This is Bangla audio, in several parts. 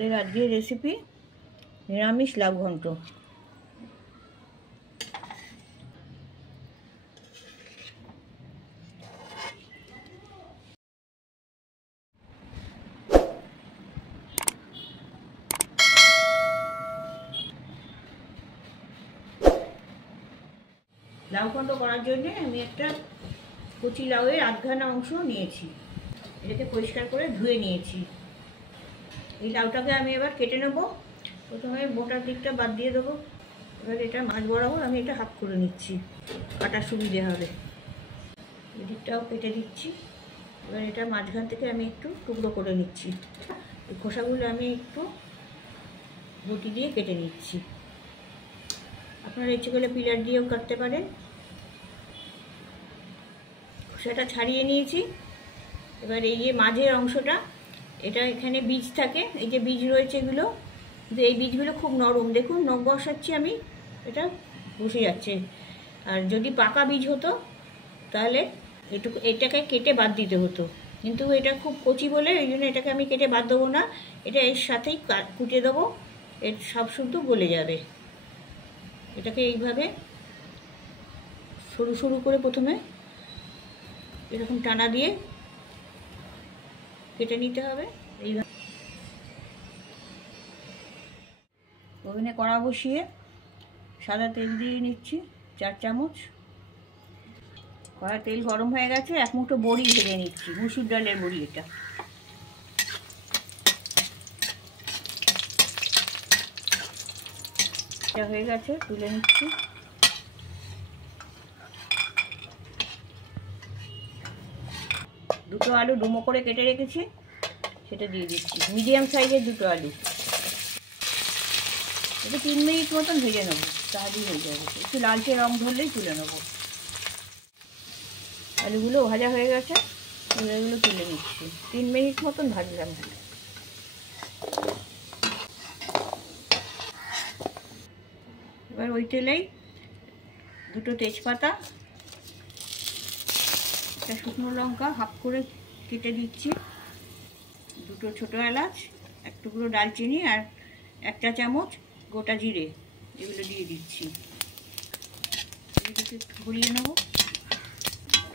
আমাদের আজকের রেসিপি নিরামিষ লাউ ঘন্ট। লাউ ঘন্ট করার জন্য আমি একটা কচি লাউয়ের আধখানা অংশ নিয়েছি। এটাকে পরিষ্কার করে ধুয়ে নিয়েছি। এই লাউটাকে আমি এবার কেটে নেব। প্রথমে মোটার দিকটা বাদ দিয়ে দেবো। এবার এটা মাছ বরাবর আমি এটা হাফ করে নিচ্ছি, কাটার সুবিধে হবে। এই দিকটাও কেটে দিচ্ছি। এবার এটা মাঝখান থেকে আমি একটু টুকরো করে নিচ্ছি। এই খোসাগুলো আমি একটু বটি দিয়ে কেটে নিচ্ছি। আপনারা ইচ্ছে করলে পিলার দিয়েও কাটতে পারেন। খোসাটা ছাড়িয়ে নিয়েছি। এবার এই যে মাঝের অংশটা, এটা এখানে বীজ থাকে, এই যে বীজ রয়েছে এগুলো, কিন্তু এই বীজগুলো খুব নরম। দেখুন নখ বসাচ্ছি আমি, এটা বসে যাচ্ছে। আর যদি পাকা বীজ হতো তাহলে এটাকে কেটে বাদ দিতে হতো, কিন্তু এটা খুব কচি বলে এই জন্য এটাকে আমি কেটে বাদ দেবো না। এটা এর সাথেই কুটে দেবো, এর সব শুদ্ধ গলে যাবে। এটাকে এইভাবে সরু সরু করে প্রথমে এরকম টানা দিয়ে কেটে নিতে হবে। এইভাবে ওভেনে কড়া বসিয়ে সাদা তেল দিয়ে নিচ্ছি 4 চামচ। কড়া তেল গরম হয়ে গেছে, এক মুঠো বড়ি ভেজে নিচ্ছি, মুসুর ডালের বড়ি। এটা হয়ে গেছে, তুলে নিচ্ছি। দুটো আলু ডুমো করে কেটে রেখেছি, সেটা দিয়ে দিচ্ছি। মিডিয়াম সাইজের দুটো আলু। এটা 3 মিনিট মতন ভেজে নেবো, তাহলেই হয়ে যাবে। একটু লালচে রং ধরলেই তুলে নেবো। আলুগুলো ভাজা হয়ে গেছে, এগুলো তুলে নিচ্ছি। 3 মিনিট মতন ভাজলাম। এবার ওই তেলেই দুটো তেজপাতা, একটা শুকনো লঙ্কা হাফ করে কেটে দিচ্ছি, দুটো ছোটো এলাচ, এক টুকরো দারচিনি আর 1 চা চামচ গোটা জিরে, এগুলো দিয়ে দিচ্ছি। এগুলোকে ঘুরিয়ে নেবো।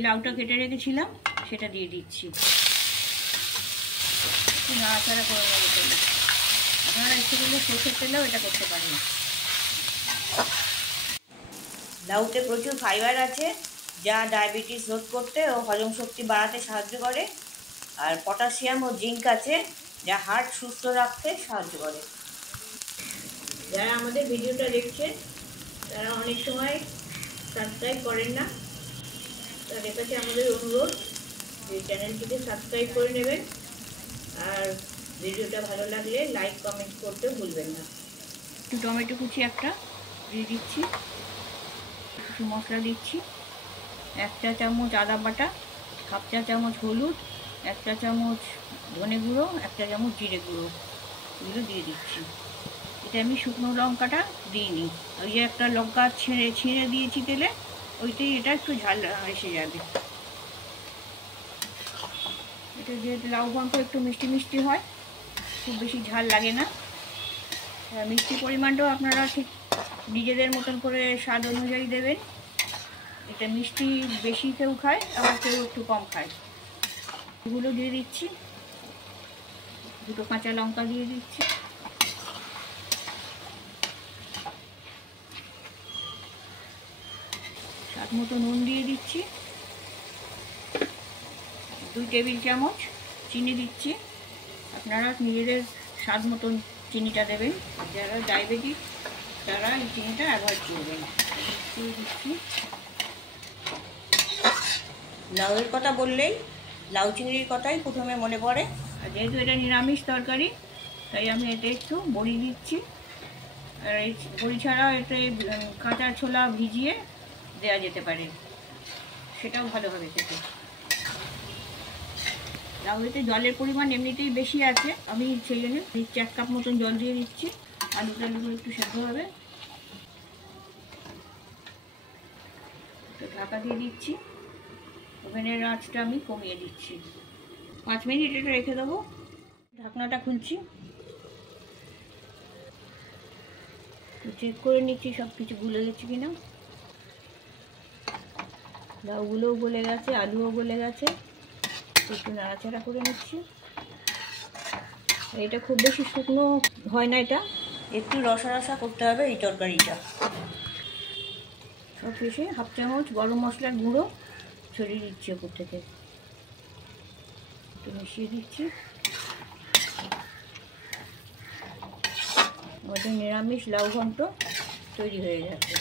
লাউটা কেটে রেখেছিলাম সেটা দিয়ে দিচ্ছি। একটু নাড়াচাড়া করে নেবো তেলে। আপনারা ইচ্ছে করলে সরষের তেলেও এটা করতে পারেন। লাউতে প্রচুর ফাইবার আছে, যা ডায়াবেটিস রোধ করতে ও হজম শক্তি বাড়াতে সাহায্য করে। আর পটাশিয়াম ও জিঙ্ক আছে, যা হার্ট সুস্থ রাখতে সাহায্য করে। যারা আমাদের ভিডিওটা দেখছেন তারা অনেক সময় সাবস্ক্রাইব করেন না। তাদের কাছে আমাদের অনুরোধ, এই চ্যানেলটিকে সাবস্ক্রাইব করে নেবেন। আর ভিডিওটা ভালো লাগলে লাইক কমেন্ট করতে ভুলবেন না। একটু টমেটো কুচি একটা দিয়ে দিচ্ছি, একটু মশলা দিচ্ছি। 1 চা চামচ আদা বাটা, হাফ চা চামচ হলুদ, 1 চা চামচ ধনে গুঁড়ো, 1 চা চামচ জিরে গুঁড়ো, এগুলো দিয়ে দিচ্ছি। এটা আমি শুকনো লঙ্কাটা দিইনি, ওই যে একটা লঙ্কা ছিঁড়ে দিয়েছি তেলে, ওইটাই এটা একটু ঝাল এসে যাবে। এটা যেহেতু লাউ ঘন্ট একটু মিষ্টি মিষ্টি হয়, খুব বেশি ঝাল লাগে না। মিষ্টি পরিমাণটাও আপনারা ঠিক নিজেদের মতন করে স্বাদ অনুযায়ী দেবেন। এটা মিষ্টি বেশি কেউ খায়, আবার কেউ একটু কম খায়। এগুলো দিয়ে দিচ্ছি, দুটো কাঁচা লঙ্কা দিয়ে দিচ্ছি, স্বাদ মতো নুন দিয়ে দিচ্ছি, 2 টেবিল চামচ চিনি দিচ্ছি। আপনারা নিজেদের স্বাদ মতন চিনিটা দেবেন। যারা ডায়াবেটিস তারা এই চিনিটা অ্যাভয়েড করবেন। দিচ্ছি। লাউয়ের কথা বললেই লাউ চিংড়ির কথাই প্রথমে মনে পড়ে। আর যেহেতু এটা নিরামিষ তরকারি, তাই আমি এতে একটু বড়ি দিচ্ছি। আর এই বড়ি ছাড়াও এতে কাঁচা ছোলা ভিজিয়ে দেওয়া যেতে পারে, সেটাও ভালো হবে খেতে। লাউতে জলের পরিমাণ এমনিতেই বেশি আছে, আমি সেই জন্য 1 কাপ মতন জল দিয়ে দিচ্ছি। আলুগুলো একটু সেদ্ধ হবে, একটু ঢাকা দিয়ে দিচ্ছি। ওভেনের আঁচটা আমি কমিয়ে দিচ্ছি। 5 মিনিট এটা রেখে দেবো। ঢাকনাটা খুলছি। তো চেক করে নিচ্ছি সব কিছু গুলে গেছে কিনা। লাউগুলোও গলে গেছে, আলুও গলে গেছে। একটু নাড়াচাড়া করে নিচ্ছি। এটা খুব বেশি শুকনো হয় না, এটা একটু রসা রসা করতে হবে এই তরকারিটা। সব শেষে 1/2 চামচ গরম মশলার গুঁড়ো ছড়িয়ে দিচ্ছি ওপর থেকে, একটু মিশিয়ে দিচ্ছি। আমাদের নিরামিষ লাউ ঘন্ট তৈরি হয়ে গেছে।